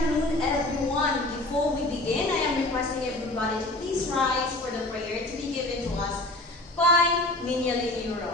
afternoon, everyone. Before we begin, I am requesting everybody to please rise for the prayer to be given to us by Minya Euro.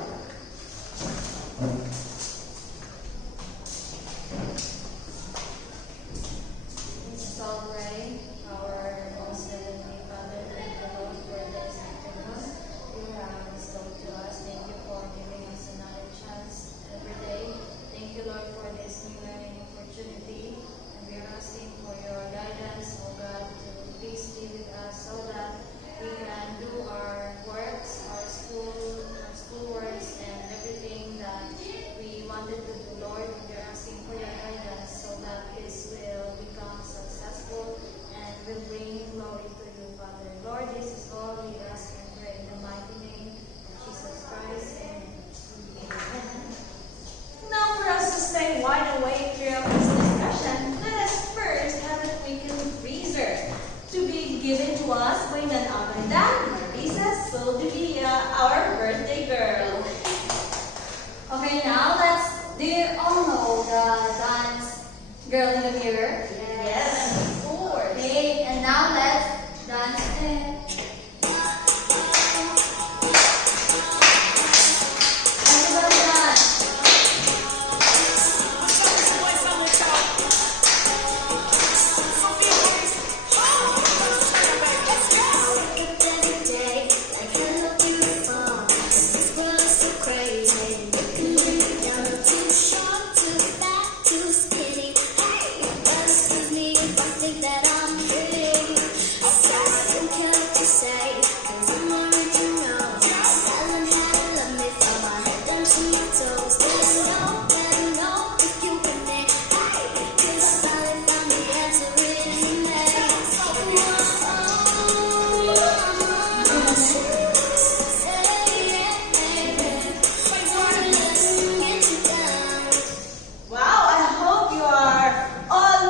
Let's all pray. Our most heavenly Father, thank you, Lord, for this afternoon you have bestowed to us. Thank you for giving us another chance every day. Thank you, Lord, for this new learning opportunity. And we are asking for your guidance, O God, to please be with us so that we can do our works, our school works, and everything that we wanted to do, Lord. We are asking for your guidance so that this will become successful and will bring glory to you, Father. Lord, this is all we ask and pray in the mighty name of Jesus Christ. Amen. Now, for us to stay wide awake throughout this discussion, let us first have a quick freezer to be given to us by none other than Marisa Soldevilla, our birthday girl. Okay, now do you all know the dance Girl in the Mirror? Yes, of course. Okay, and now let's dance it. Everybody dance. Wow, I hope you are all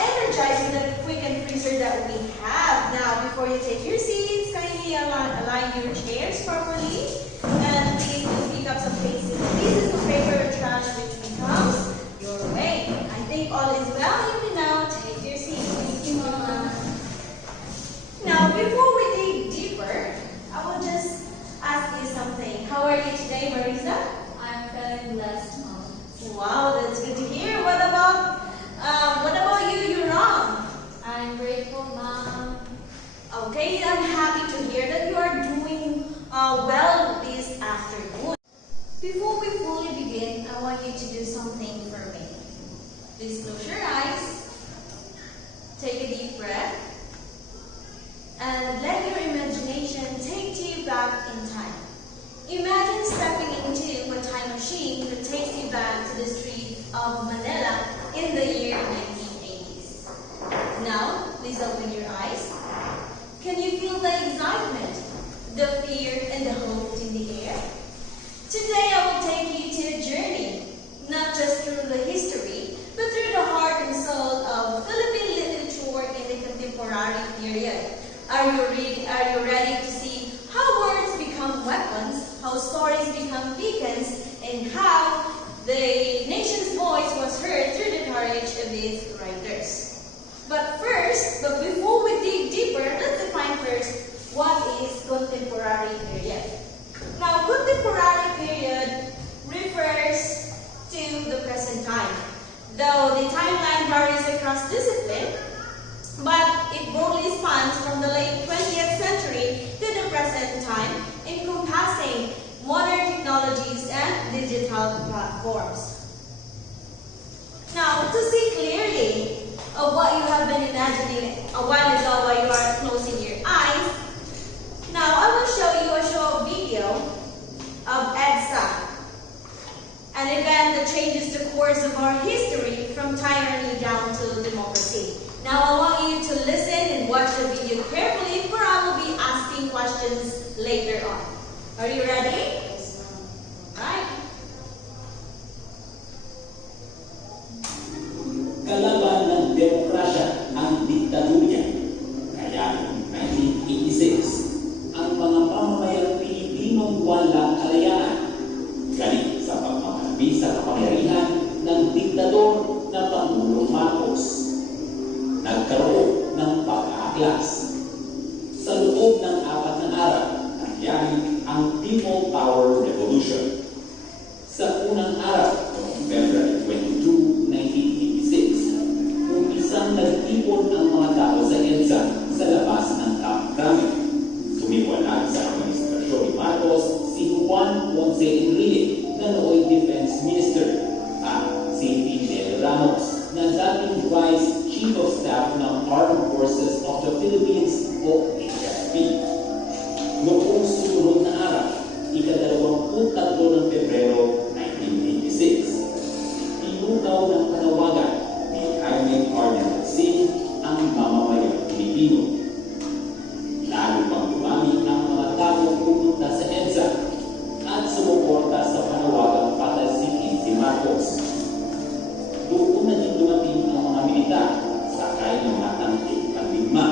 energized with the quick and freezer that we have. Now, before you take your seats, kindly align your chairs properly. And please do pick up some pieces of paper or trash which comes your way. I think all is well. You can now take your seats. Thank you, Mama. Now, before we dig deeper, I will just ask you something. How are you today, Marisa? I'm feeling blessed, Mom. Wow, that's good to hear. What about you, Yuram? I'm grateful, Mom. Okay, I'm happy to hear that you are doing well this afternoon. Before we fully begin, I want you to do something for me. Please close your eyes, take a deep breath, and let your imagination take you back in time. Imagine stepping into a time machine that takes you back to the streets of Manila in the year 1980s. Now, please open your eyes. Can you feel the excitement, the fear, and the hope in the air? Today, I will take you to a journey, not just through the history, but through the heart and soul of Philippine literature in the contemporary period. Are you ready to see how words become weapons, how stories become beacons, and how the nation's voice was heard through the courage of these writers? But before we dig deeper, let's define first what is contemporary period. Now, contemporary period refers to the present time, though the timeline varies across discipline, but it broadly spans from the late 20th century to the present time, encompassing modern technologies and digital platforms. Now, to see clearly what you have been imagining a while ago while you are closing your eyes, now I will show you a short video of EDSA, an event that changes the course of our history from tyranny down to democracy. Now I want you to listen and watch the video carefully, for I will be asking questions later on. Are you ready? Right. Kalaban ng demokrasya ang diktadurya. Kaya noong 1986, ang mga pamamayang Pilipinong walang kalayaan, galit sa pagmamalabis sa kapangyarihan ng diktador na Pangulong Marcos. nagkaroon ng pag-aaklas. Sa loob ng 4 na araw, nangyari ang People Power Revolution. Sa unang araw, noong February 22, 1986, umpisang nag-ipon ang mga tao sa EDSA sa labas ng Camp Crame. Tumiwalag sa administrasyon ni Marcos si Juan Ponce Enrile na nooy Defense Minister at si Fidel Ramos na dating Vice Chief of Staff ng Armed Forces of the Philippines o AFP. Noong sumunod na araw, ika-23 ng Pebrero 1986, tinugaw ng panawagan ni Jaime Arnel Singh ang mamamayang Pilipino. Lalo pang dumami ang mga taong pupunta sa EDSA at sumuporta sa panawagang patalsikin si Marcos. Doon na din dumating ang mga militar sakay ng mga tangkik pandigma.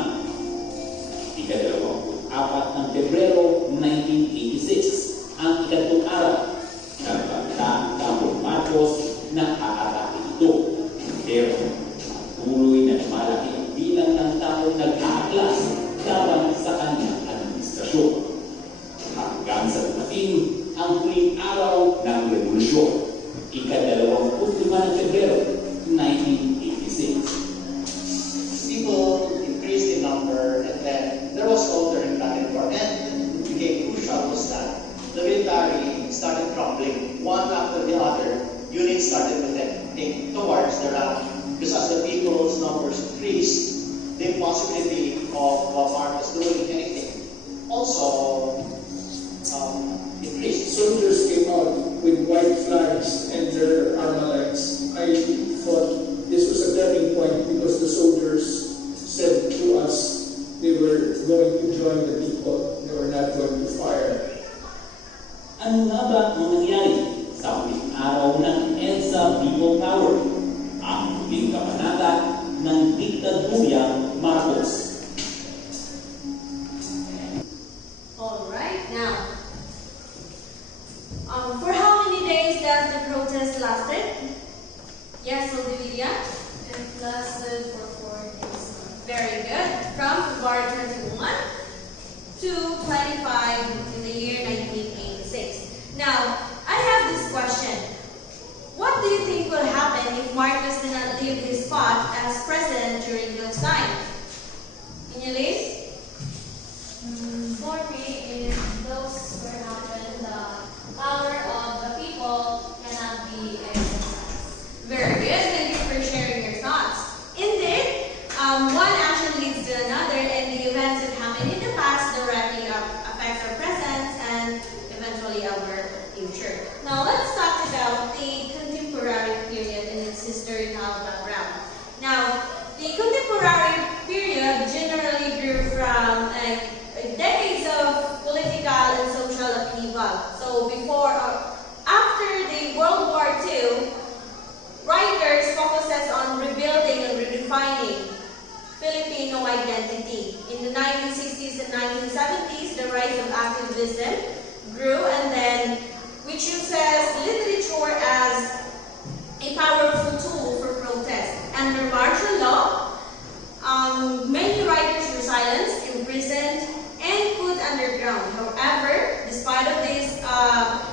Ika-24 ng Pebrero 1986, ang ikatlong araw, nagbagta ang Marcos na aatake ito. Pero tuloy na lumalaki ang bilang ng taong nag-aaklas laban sa kanyang administrasyon. Hanggang sa dumating ang huling araw ng revolusyon, ika-25 ng Pebrero 1986. People increased in number, and then there was altering back and forth. And it became crucial was that the military started crumbling. One after the other, units started moving towards the ranch. Because as the people's numbers increased, the impossibility of Marcos doing anything also increased. Soldiers came out with white flags and their armaments. I thought this was a turning point because the soldiers said to us they were going to join the people. They were not going to fire. Ano nga ba ang nangyari sa huling araw ng EDSA People Power? Ang huling kabanata ng diktadoryang Marcos. Alright, now, for how many days does the protest lasted? Yes, Olivia? It lasted for 4 days. Very good. From February 21 to 25 in the year 1986. Now, I have this question. What do you think will happen if Marcos did not leave his spot as president during those times? Can you list? For me, if those were happen, the power of the people cannot be exercised. Very good. Thank you for sharing your thoughts. Indeed, one action leads to another, and the events that happened in the past directly affects our present and eventually our future. Now, let's talk about the contemporary period and its historical background. Now, the contemporary period generally grew from decades of political and social upheaval. So, after the World War II, writers focuses on rebuilding and redefining Filipino identity. In the 1960s and 1970s, the rise of activism grew, and then which uses literature as a powerful tool for protest. Under martial law, many writers were silenced, imprisoned, and put underground. However, despite of these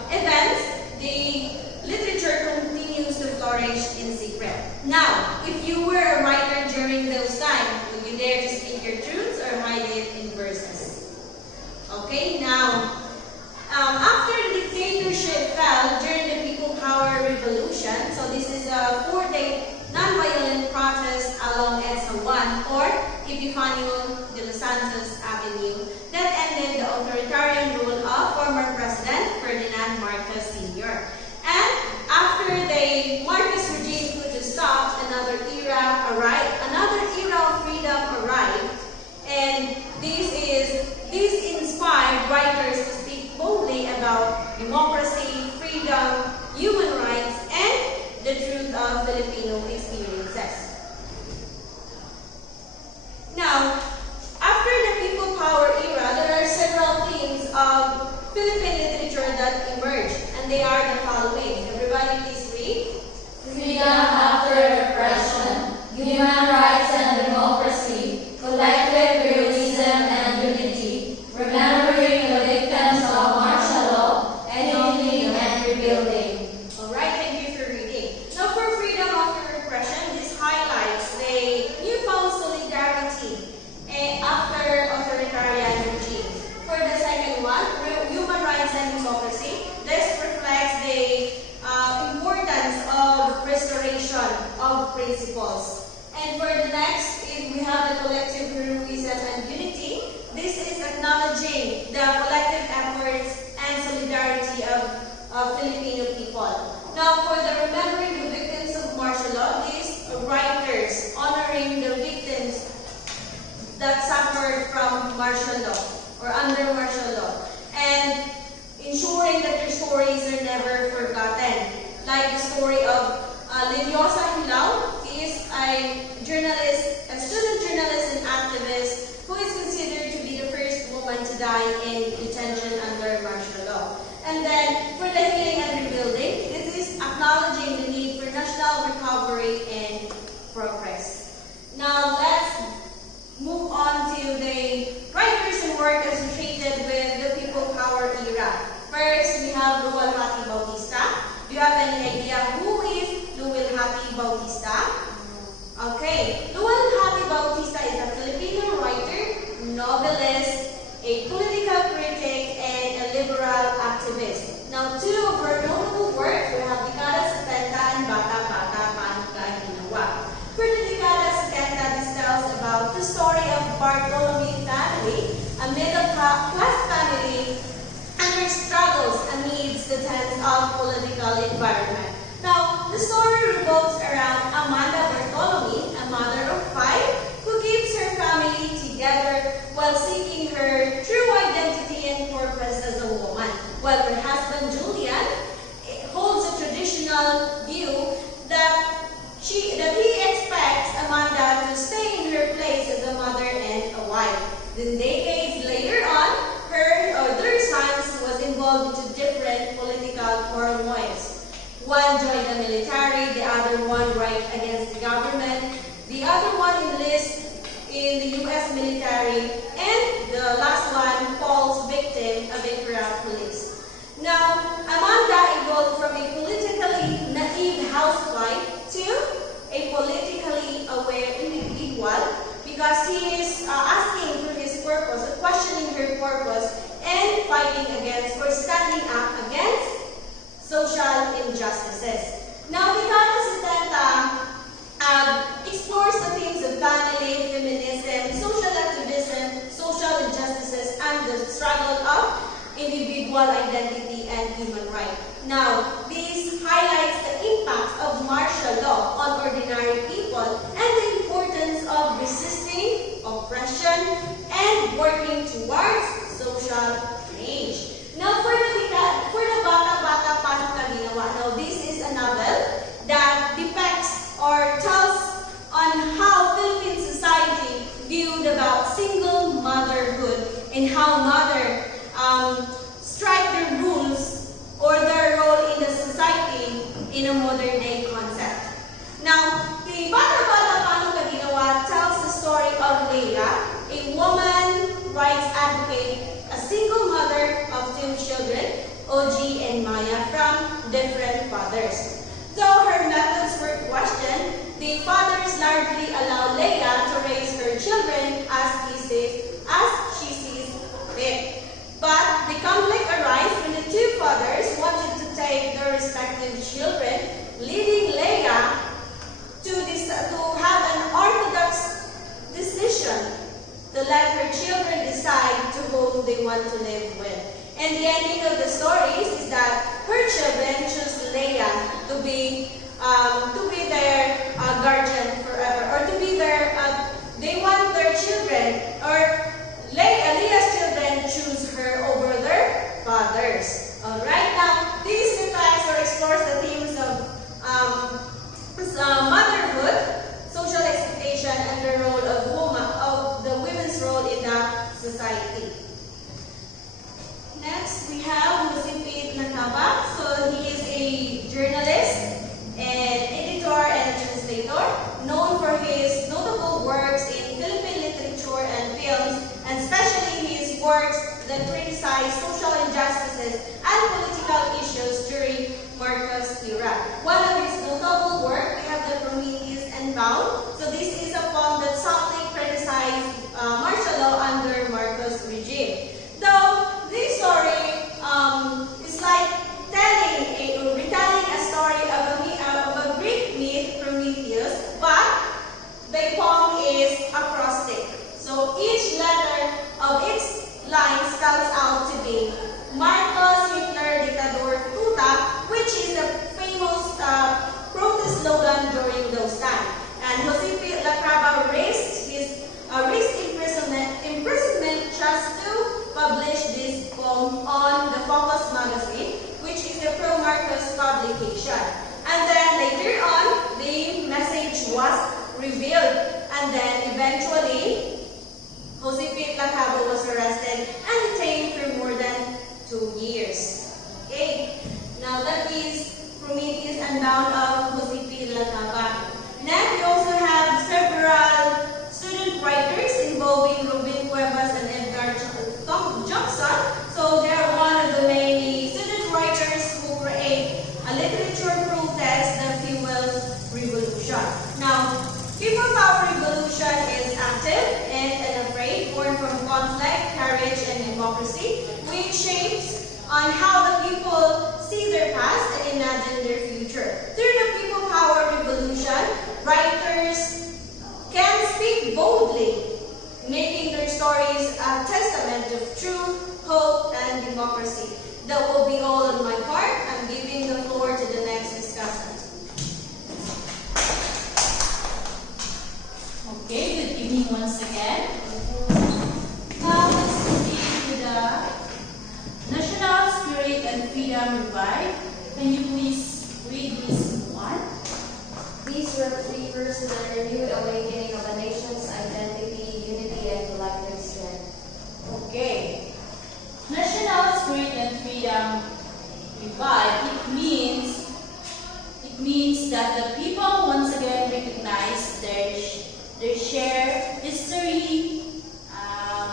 events, the literature continues to flourish in secret. Now, if you were a writer during those times, would you dare to speak your truths or hide it in verses? Okay, now, after the dictatorship fell during the People Power Revolution, so this is a 4-day non-violent protest along EDSA 1 or Epifanio de los Santos Avenue that ended the authoritarian rule of former President Ferdinand Marcos Sr. And after the Marcos regime put a stop, another era of freedom arrived, and this inspired writers to speak boldly about democracy, freedom, human rights, and the truth of Filipino experiences. Now, that suffered from martial law or under martial law, and ensuring that their stories are never forgotten. Like the story of Lenyosa Hilao. He is a journalist, a student journalist and activist who is considered to be the first woman to die in detention under martial law. And then for the healing and rebuilding, it is acknowledging the need for national recovery and progress. Now let's move on to the writers and work associated with the People Power era. First, we have Luwalhati Bautista. Do you have any idea who is Luwalhati Bautista? Okay, Luwalhati Bautista is a Filipino writer, novelist, a political critic, and a liberal activist. Now, two of her notable works, we have Dekada 70 and Bata Bata Paano Ka Ginawa. For the Dekada 70, this tells about the story of Bartolome family, a middle-class family, and their struggles amidst the tense of political environment. Now, the story revolves around Amanda Bartolome, a mother of 5, who keeps her family together while seeking her true identity and purpose as a woman, while her husband Julian holds a traditional view that he expects Amanda to stay in her place as a mother and a wife. Then decades later on, their sons was involved into different political turmoils. One joined the military, the other one ran against the government, the other one enlists in the U.S. military, and the last one falls victim of a corrupt police. Now, Amanda evolved from a politically naive housewife to a politically aware individual because he is asking for his purpose, questioning her purpose, and fighting against or standing up against social injustices. Now, Dekada 70 explores the themes of family, feminism, social activism, social injustices, and the struggle of individual identity and human rights. Now, this highlights the impact of martial law on ordinary people and the importance of resisting oppression and working towards social change. Now, for the Bata Bata Paano Ka Ginawa, now this is a novel that depicts or tells on how Philippine society viewed about single motherhood and how mother strike their rules or their role in the society in a modern day concept. Now, the Bata Bata Paano Ka Ginawa tells the story of Leila, a woman rights advocate, a single mother of 2 children, OG and Maya, from different fathers. Though her methods were questioned, the fathers largely allow Leila to raise her children as she sees fit. But the conflict arose when the 2 fathers wanted to take their respective children, leading Leila to have an orthodox decision to let her children decide to whom they want to live with. And the ending of the stories is that her children choose Leia to be their guardian forever, or to be their. They want their children, or Leia's children choose her over their fathers. All right. Now, this reflects or explores the themes of motherhood, social expectation, and the role of the women's role in the society. Next, we have Jose Nakaba. So he is a journalist, an editor, and a translator, known for his notable works in Philippine literature and films, and especially his works that criticize social injustices and political issues during Marcos era. One of his notable work, we have the Prometheus and Bound. So this is a poem that softly criticized martial law under Marcos regime. Though this story is like retelling a story of a Greek myth, Prometheus, but the poem is acrostic. So each letter of its line spells out to be Marcos, Hitler, Dictador, Tuta, which is a famous protest slogan during those times. And Jose Lacraba risked imprisonment Eventually, Joseph Lacabo was arrested and detained for more than 2 years. Okay, now that is Prometheus Unbound of Joseph Lacaba. Next, we also have several student writers involving Robin Cuevas and Edgar Jackson. So they are one of the many student writers who create a literature protest, the Fuel Revolution. Now, People Power Revolution is active and unafraid, born from conflict, courage, and democracy, which shapes on how the people see their past and imagine their future. Through the People Power Revolution, writers can speak boldly, making their stories a testament of truth, hope, and democracy. That will be all on my part. I'm giving the floor to the next discussant. Okay, good evening once again. Now let's proceed to the National Spirit and Freedom Revive. Can you please read this one? These refers to the renewed awakening of a nation's identity, unity, and collective strength. Okay. National Spirit and Freedom Revive, it means that the people once again recognize their shared history,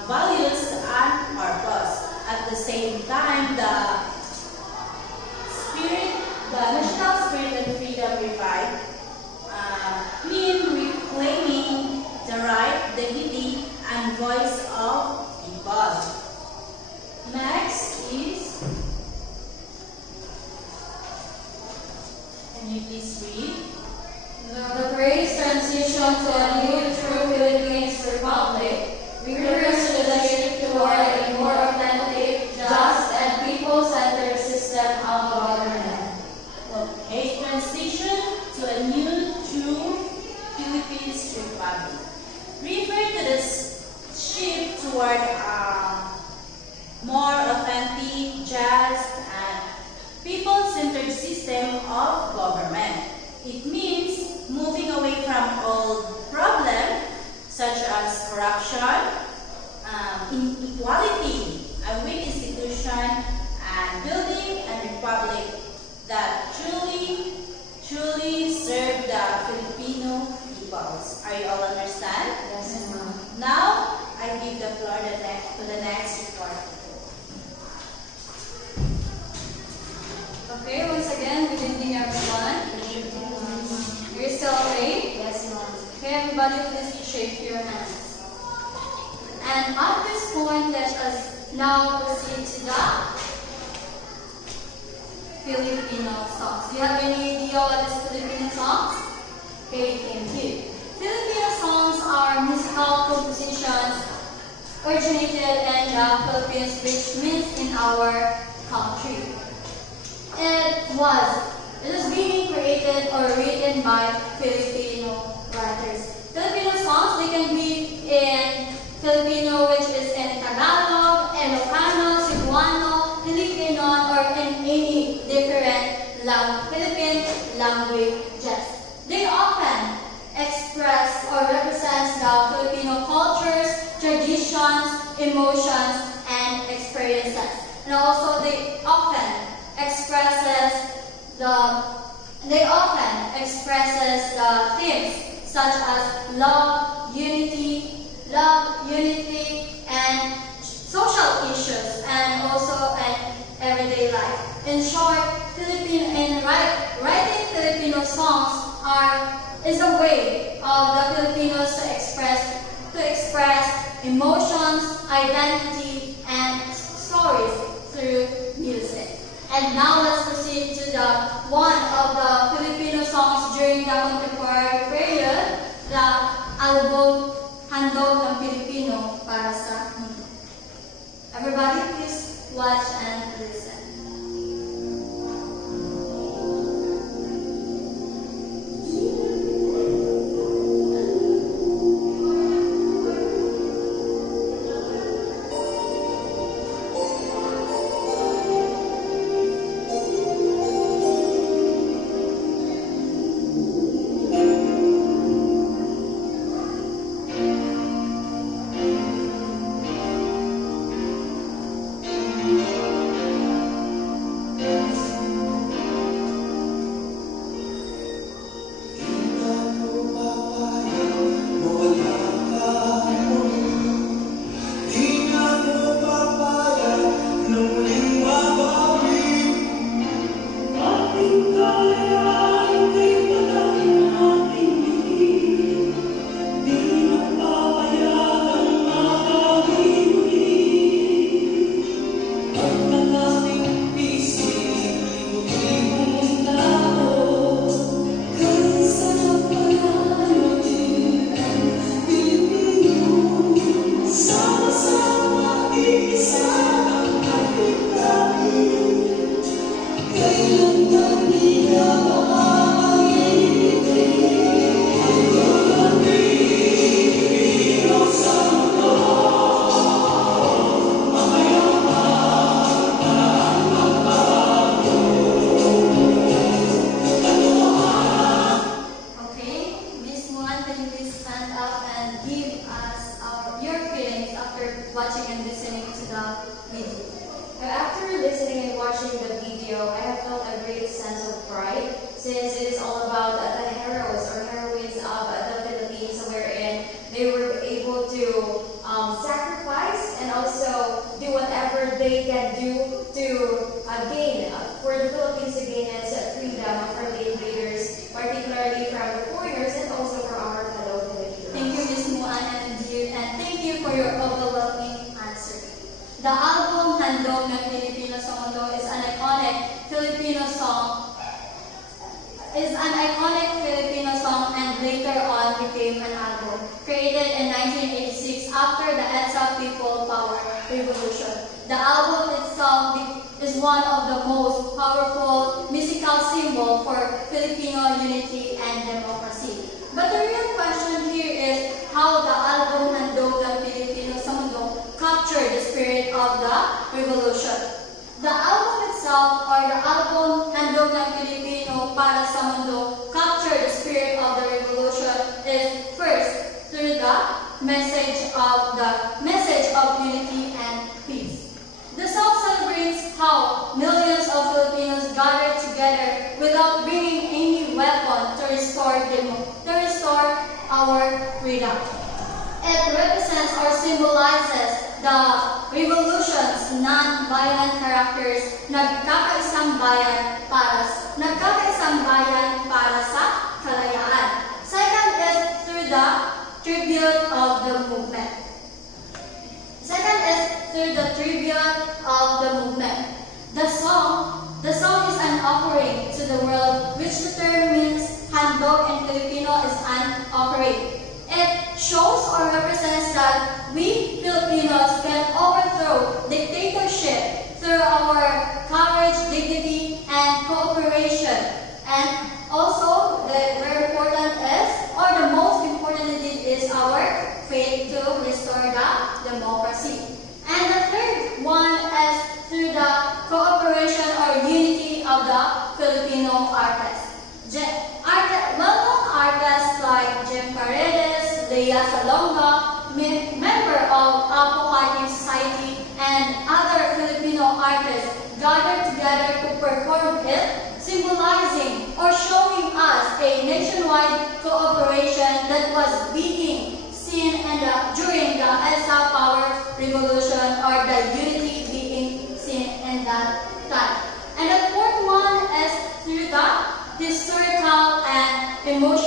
values, and purpose. At the same time, the National Spirit and Freedom Revive mean reclaiming the right, dignity, and voice of people. Next is, can you please read? The great transition to a new true Philippines Republic refers to the shift toward a more authentic, just, and people-centered system of government. Okay, transition to a new true Philippines Republic. Refer to this shift toward a more authentic, just, and people-centered system of government. It means moving away from old problems such as corruption, inequality, a weak institution, and building a republic that truly serve the Filipino peoples. Are you all understand? Yes, ma'am. Now, I give the floor to the next report. Okay, once again, good evening everyone. You're still awake? Yes, ma'am. Okay, everybody, please shake your hands. And at this point, let us now proceed to the Filipino songs. Do you have any idea what is Filipino songs? Okay, thank you. Filipino songs are musical compositions originated in the Philippines, which means in our country. It is being created or written by Filipino writers. Filipino songs, they can be in Filipino, which is in Tagalog, Ilocano, Cebuano, Filipino, or in any different Philippine languages. They often express or represent the Filipino cultures, traditions, emotions, and experiences. And also, they often expresses the themes such as love, unity, and social issues, and also in everyday life. In short, writing Filipino songs is a way of the Filipinos to express emotions, identity, and stories through music. And now let's proceed to one of the Filipino songs during the contemporary period, the album Handog ng Pilipino para sa Mundo. Everybody, please watch and listen. After listening and watching the video, I have felt a great sense of pride since it is all about the heroes or heroines of the Philippines wherein they were able to sacrifice and also do whatever they can do to gain, for the Philippines to gain its freedom from the invaders, particularly from the foreigners and also from our fellow Filipinos. Thank you, Ms. Muan and thank you for your overwhelming answer. The album Handog ng Pilipino sa Mundo is an iconic Filipino song and later on became an album created in 1986 after the EDSA People Power Revolution. The album itself is one of the most powerful musical symbol for Filipino unity and democracy. But the real question here is how the album Handog ng Pilipino sa Mundo captured the spirit of the revolution. The album itself, or the album Handog ng Pilipino para sa Mundo, captured the spirit of the revolution is first through the message of unity and peace. The song celebrates how millions of Filipinos gathered together without bringing any weapon to restore our freedom. It represents or symbolizes the revolution's non-violent characters, nagkakaisang bayan para sa kalayaan. Second is through the tribute of the movement. The song is an offering to the world, which the term means handog in Filipino is an offering. It shows or represents that we Filipinos can overthrow dictatorship through our courage, dignity, and cooperation. And also, the very important is, or the most important indeed, is our faith to restore the democracy. And the third one is through the cooperation or unity of the Filipino artists. Well-known artists like Jim Paredes, Lea Salonga, member of Apo Fighting Society, and other Filipino artists gathered together to perform it, symbolizing or showing us a nationwide cooperation that was being seen during the EDSA Power Revolution, or the unity being seen in that time. And the fourth one is through the historical and emotions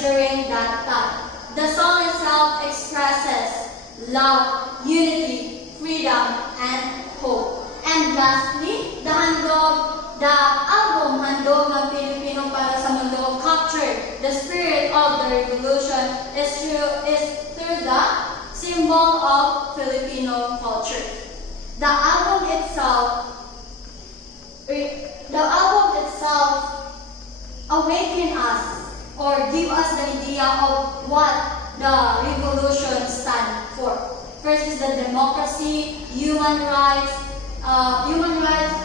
during that time. The song itself expresses love, unity, freedom, and hope. And lastly, the album Handog ng Pilipino para sa Mundo captured the spirit of the revolution is through the symbol of Filipino culture. The album itself awaken us or give us the idea of what the revolution stands for. First is the democracy, human rights,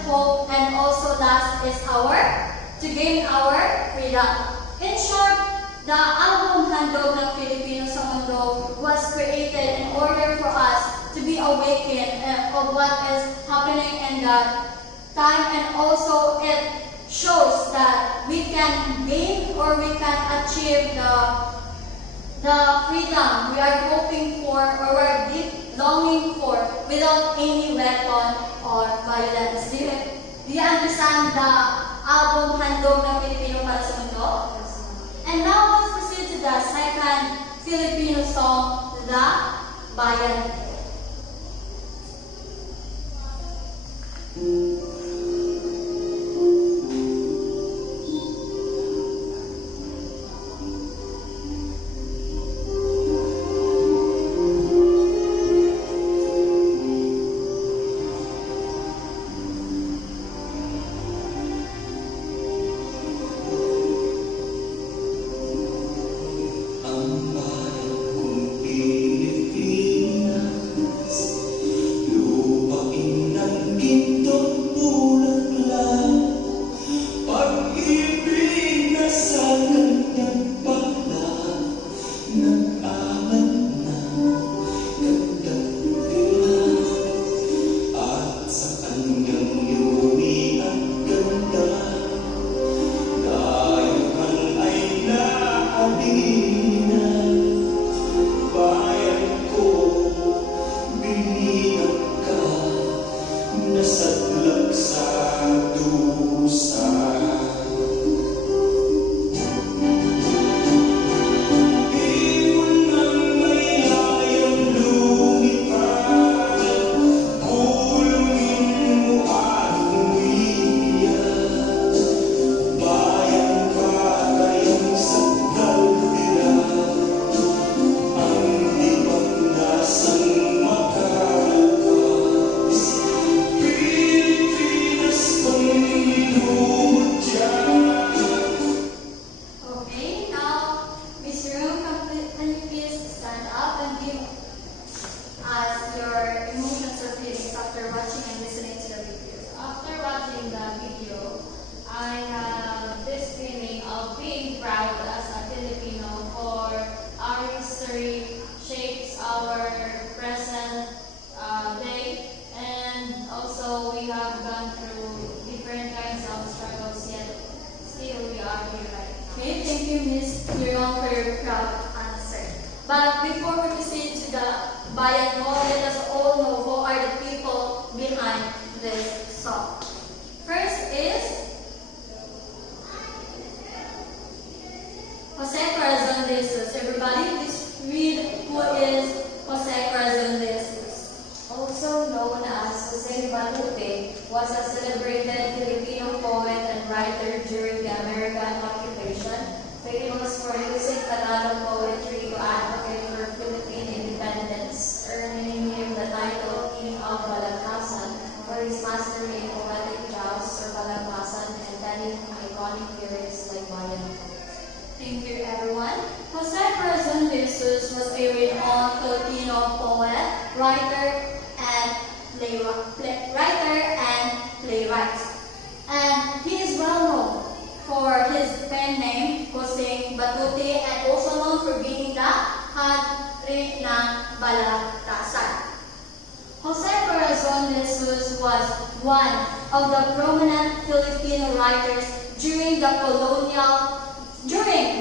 hope, and also last is to gain our freedom. In short, the album Handog ng Pilipino sa Mundo was created in order for us to be awakened of what is happening in that time, and also it shows that we can gain or we can achieve the freedom we are hoping for or we are deep longing for without any weapon or violence. Do you understand the album Handog ng Pilipino para sa Mundo? And now let's proceed to the second Filipino song, The Bayan. Ang bayan kong Pilipinas wrong choreographed answer. But before we proceed to the Bayan Ko, let us all know who are the people behind this song. First is Jose Corazon de Jesus. Everybody, please read who is Jose Corazon de Jesus. Also known as Jose Matute, was a celebrated Filipino poet and writer during the American occupation, famous for using Tagalog poetry to advocate for Philippine independence, earning him the title King of Balaghasan for his mastery in poetic jousts or balaghasan and penning iconic lyrics like Bayan. Thank you, everyone. Jose Corazon de Jesus was a renowned Filipino poet, writer, and playwright. And he is well known for his pen name, Jose Batute, and also known for being the Hadri ng Balagtasan. Jose Corazon de Jesus was one of the prominent Filipino writers during the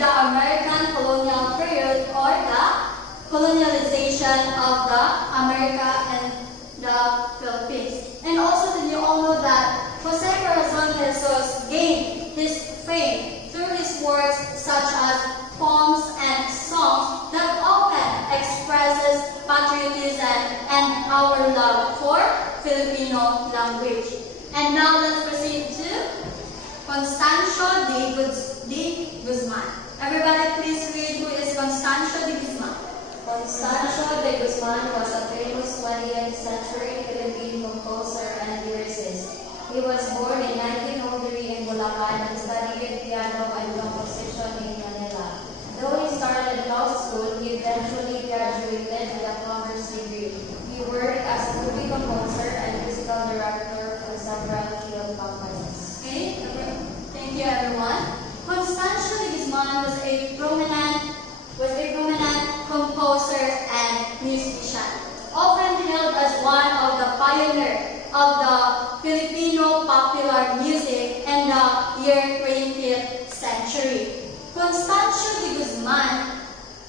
American colonial period, or the colonialization of the America and the Philippines. And also, did you all know that Jose Corazon de Jesus gained his fame through his works such as poems and songs that often expresses patriotism and our love for Filipino language. And now let's proceed to Constancio de Guzman. Everybody please read who is Constancio de Guzman. Constancio de Guzman was a famous 20th century Philippine composer and lyricist. He was born in 1903 in Bulacan and studied piano and composition in Manila. Though he started law school, he eventually graduated with a commerce degree. He worked as a movie composer and musical director for several film companies. Okay, thank you everyone. Constancio de Guzman was a prominent composer and musician, often hailed as one of the pioneers of the Filipino popular music in the year 20th century. Constancio de Guzman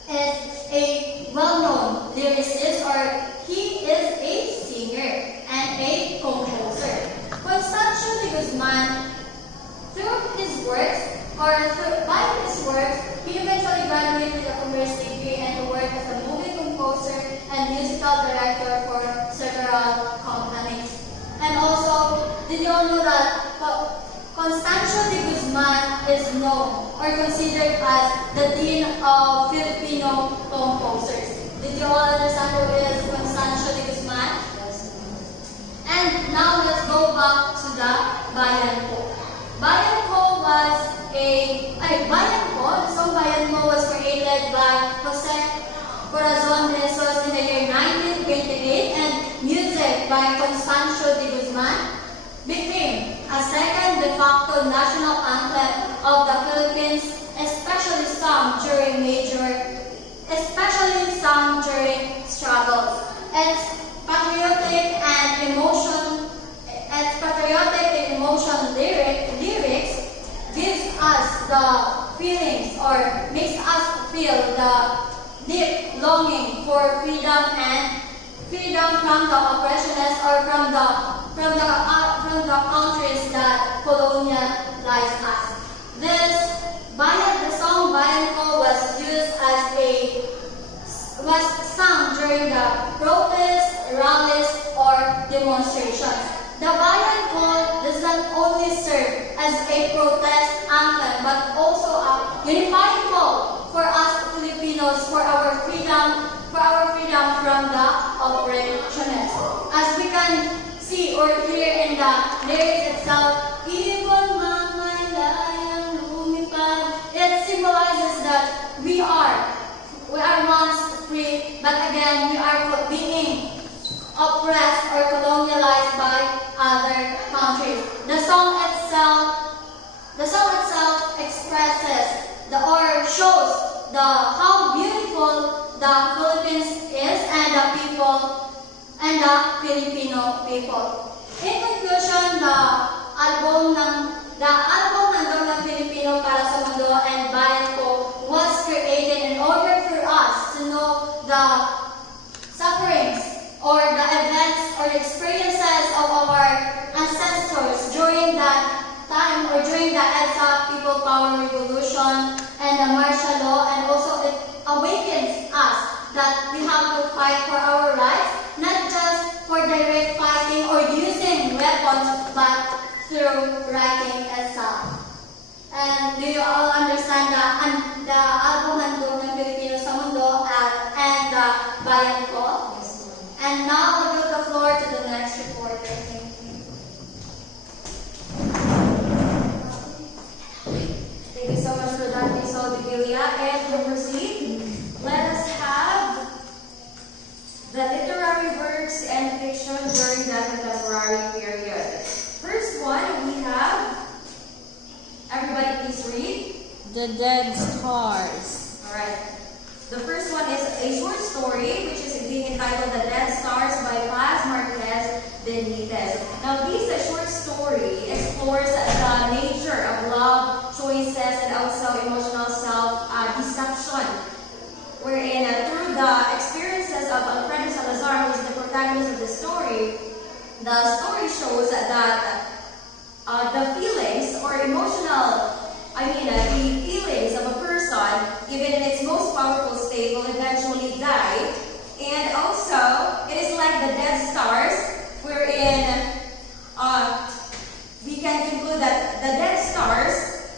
is a well-known lyricist, or he is a singer and a composer. Constancio de Guzman, through his works, by his works, he eventually graduated with a commerce degree and worked as a movie composer and musical director for several companies. And also, did you all know that Constancio de Guzman is known or considered as the Dean of Filipino composers? Did you all understand who is Constancio de Guzman? Yes. And now let's go back to the Bayan Ko. The song Bayan Ko was created by Jose Corazon de Jesus in the year 1928, and music by Constancio de Guzman became a second de facto national anthem of the Philippines, especially sung during struggles. Its patriotic and emotional lyrics gives us the feelings, or makes us feel the deep longing for freedom from the oppressionists, or from the countries that colonialized us. The song Bayan Ko was sung during the protests, rallies, or demonstrations. The Bayan Ko does not only serve as a protest anthem, but also a unifying call for us Filipinos for our freedom from the oppressionists. As we can see or hear in the lyrics itself, "Ibon mamalayang lumipad," it symbolizes that we are once free, but again we are being oppressed or colonialized by other countries. The song itself expresses or shows how beautiful the Philippines is and the Filipino people. In conclusion, the album ng Filipino para sa Mundo and Bayan Ko was created people power revolution and the martial law, and also it awakens us that we have to fight for our rights, not just for direct fighting or using weapons, but through writing itself. And do you all understand the album handog ng Pilipino sa mundo and the bayan ko? And now I'll give the floor to the next reporter. Thank you. Thank you so much for that, Ms. Olivia. And to proceed, let us have the literary works and fiction during the contemporary period. First one, we have, everybody please read. The Dead Stars. Alright. The first one is a short story, which is being entitled The Dead Stars by Paz Marquez Benitez. Now, this short story explores the nature of love, choices, and also emotional self-deception. Wherein, through the experiences of Alfredo Salazar, who is the protagonist of the story shows that the feelings or the feelings of a person, even in its most powerful state, will eventually die. And also, it is like the dead stars, wherein we can conclude that the dead stars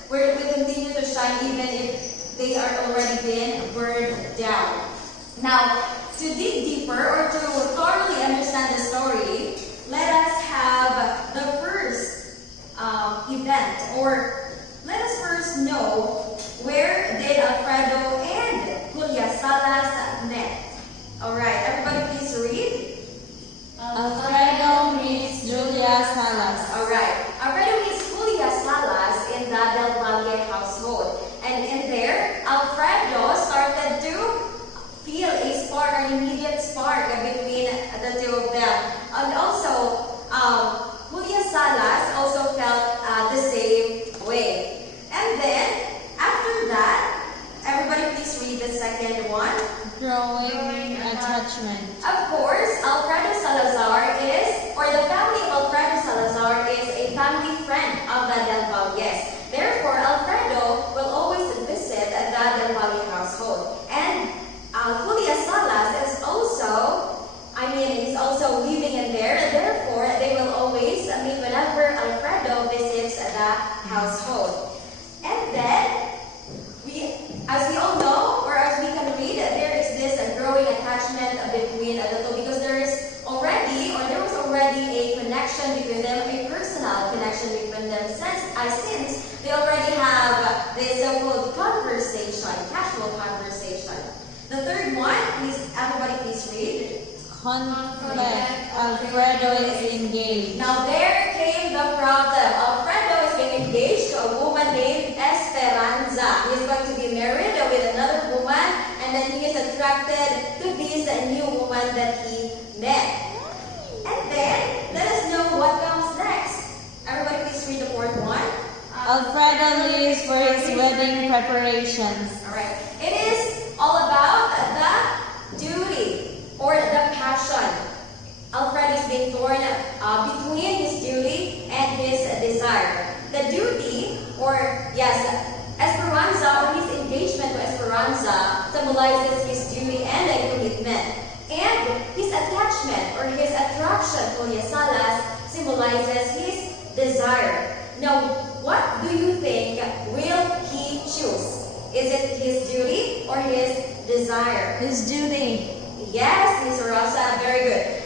will continue to shine even if they are already been burned down. Now, to dig deeper or to thoroughly understand the story, let us have the first event, or let us first know where did Alfredo and Julia Salas met. Alright, everybody please read. Alfredo meets Julia Salas. Alright, Alfredo meets Julia Salas in the Del Valle household. And in there, Alfredo started to feel a spark, an immediate spark between the two of them. And also, Julia Salas also felt the same way. And then, after that, everybody please read the second one. Growing attachment. Of course, Alfredo Salazar the family of Alfredo Salazar is a family friend of the Del Valles. Therefore, Alfredo will always visit the Del Valle household. And Julia Salas is also, he's also living in there. Therefore, they will always meet whenever Alfredo visits the household. And then, as we all know, or as we can read, there is this growing attachment between the two because there was already a connection between them, a personal connection between them since they already have this so-called conversation, casual conversation. The third one, everybody please read. Conflict. Alfredo is engaged. Now there came the problem. Alfredo is being engaged to a woman named Esperanza. He is going to be married with another woman, and then he is attracted to this new woman that he met. And then, let us know what comes next. Everybody please read the fourth one. Alfredo leaves for his wedding preparations. Alright. It is all about the duty or the passion. Alfredo is being torn between his duty and his desire. The duty, Esperanza, or his engagement to Esperanza, symbolizes his duty and a commitment. And his attachment or his attraction to Julia Salas symbolizes his desire. Now, what do you think will he choose? Is it his duty or his desire? His duty. Yes, Ms. Rosa, very good.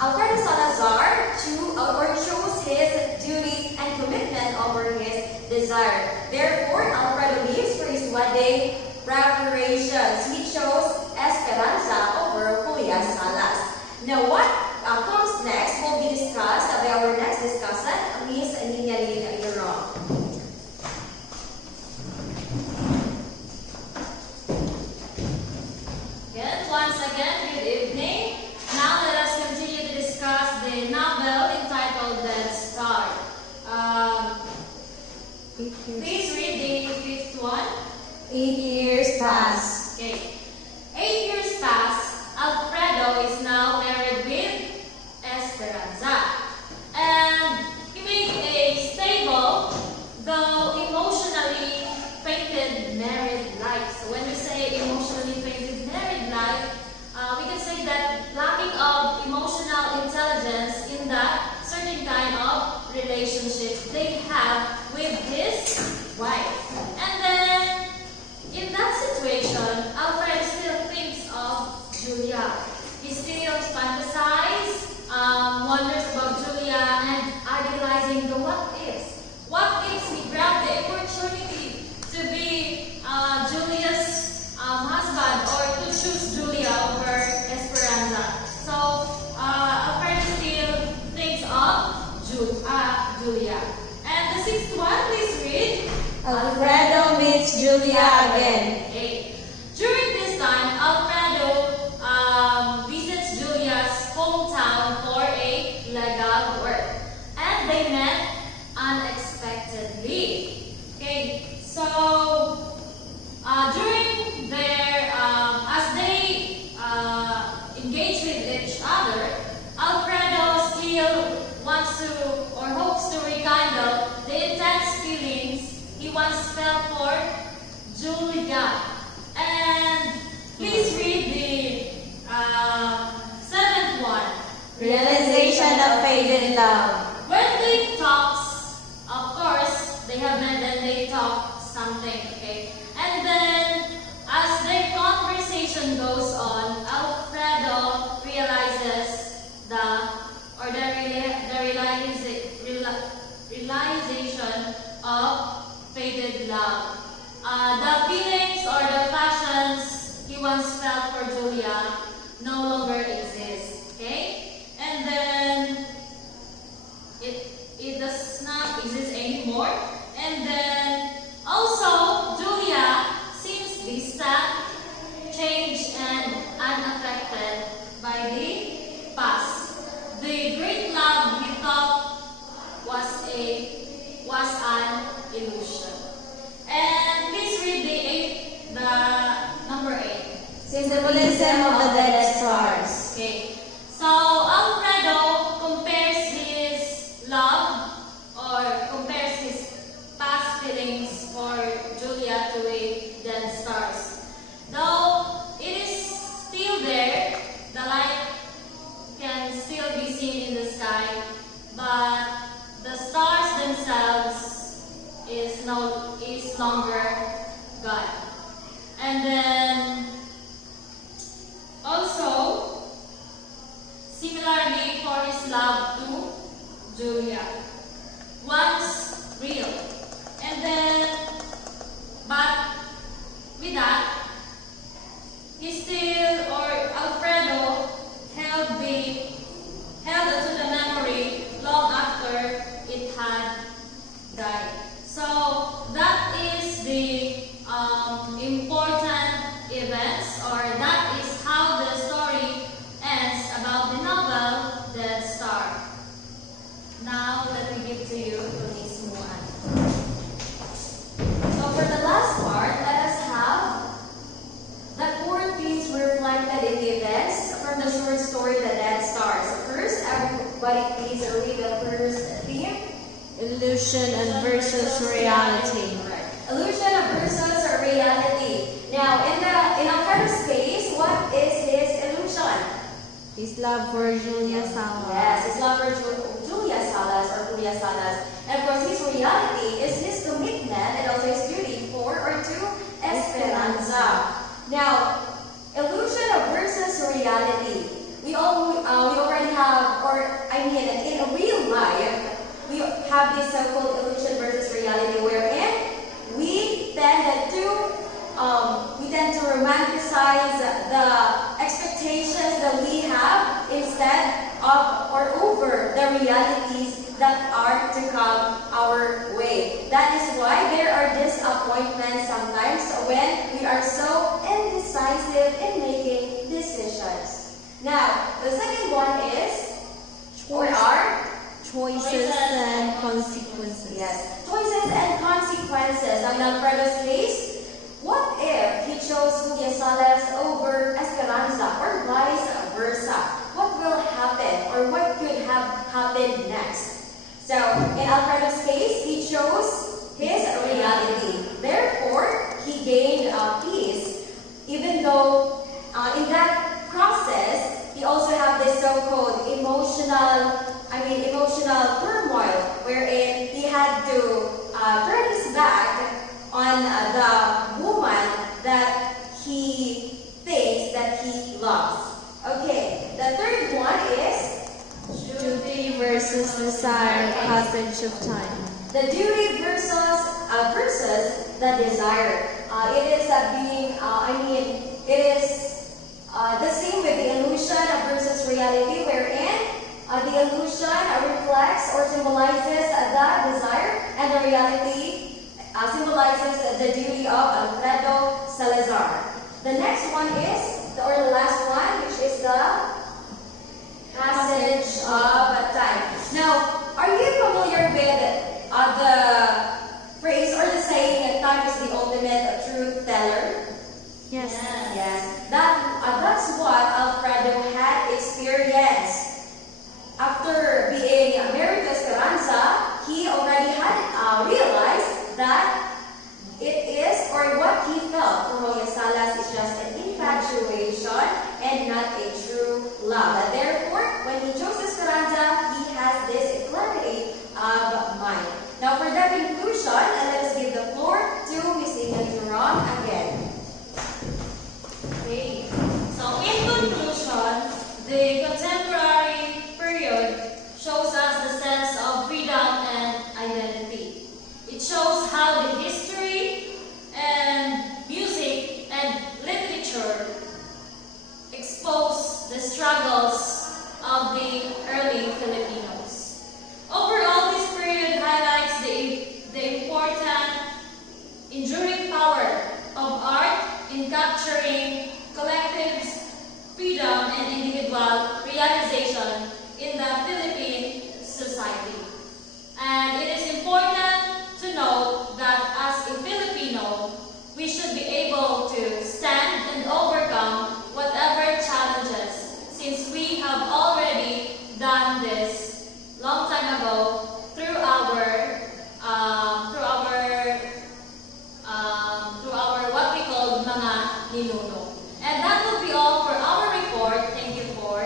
Alfredo Salazar chose his duty and commitment over his desire. Therefore, Alfredo leaves for his wedding preparations. He chose Esperanza over Julia Salas. Now, what comes next will be discussed by our next discussant, Ms. Nina Lynn Yurong. Yes, once again, good evening. Now let us continue to discuss the novel entitled Dead Star. Please read the fifth one. 8 years pass. Okay. 8 years pass. Alfredo is now married with Esperanza. And he made a stable, though emotionally persuasion, Alfred still thinks of Julia. He still fantasizes, wonders about Julia, and idealizing the what ifs. What ifs he grabbed the opportunity to be Julia's husband or to choose Julia over Esperanza. So Alfred still thinks of Julia. And the sixth one, please read. Alfredo meets Julia again. Okay. During this time, Alfredo visits Julia's hometown for a legal work, and they met unexpectedly. Okay, so during their as they engage with each other, Alfredo still wants to or hopes to rekindle the intense feelings he once felt for Julia. And please read the seventh one. Realization of faded love. When they talks, of course, they have met and they talk something, okay? And then, as their conversation goes on, Alfredo realizes realization of faded love. The feelings or the passions he once felt for Julia no longer exist, okay? And then it does not exist anymore. And then also Julia seems distant, changed, and unaffected by the past. The great love he thought was an illusion. And please read the number 8. Symbolism of the dead stars. Okay. So Alfredo compares his love or compares his past feelings for Julia to a dead stars. Though it is still there, the light can still be seen in the sky, but the stars themselves is longer gone. And then also similarly for his love to Julia, once real. And then but with that he still or Alfredo held onto the memory long after it had died. So that is the important events, or that is how the story ends about the novel Dead Star. Now let me give to you Tony's Muan. So for the last part, let us have the core themes reflected in the events from the short story The Dead Star. So first, everybody please read the first theme. Illusion and versus reality. Right. Illusion versus reality. Now, in Alfredo's case, what is his illusion? His love for Julia Salas. Yes, his love for Julia Salas or Julia Salas. And of course, his reality is his commitment and also his duty for or to Esperanza. Now, illusion versus reality. We already have, or I mean, in real life, we have this so-called illusion versus reality, wherein we tend to romanticize the expectations that we have instead of or over the realities that are to come our way. That is why there are disappointments sometimes when we are so indecisive in making decisions. Now, the second one is Choices and consequences. yes, choices and consequences. Now, in Alfredo's case, what if he chose Julia Salas over Esperanza or vice versa? What will happen or what could have happened next? So, in Alfredo's case, he chose his reality. Therefore, he gained peace. Even though in that process, he also had this so-called emotional turmoil, wherein he had to turn his back on the woman that passage of time. The duty versus the desire. It is it is the same with the illusion versus reality, wherein the illusion reflects or symbolizes the desire, and the reality symbolizes the duty of Alfredo Salazar. The next one is, or the last one, which is the passage of time. Now, are you familiar with the phrase or the saying that time is the ultimate truth teller? Yes. Yes. That's what Alfredo had experienced. After being married to Esperanza, he already had realized that it is, or what he felt for Julia Salas is just an infatuation and not a true love. And therefore, when he chose Esperanza, he has this clarity of mind. Now, for the conclusion, let us give the floor to Miss Ina Turon again. Okay. So in conclusion, the contemporary period shows us the sense of freedom and identity. It shows how the history and music and literature expose the struggles of the early Filipinos. Overall, this period highlights the important enduring power of art in capturing collective freedom and individual realization in the Philippine society. And it is important to know that as a Filipino, we should be able to stand and overcome whatever challenges, since we have already done this long time ago through our what we call mga ninuno. And that will be all for our report. Thank you for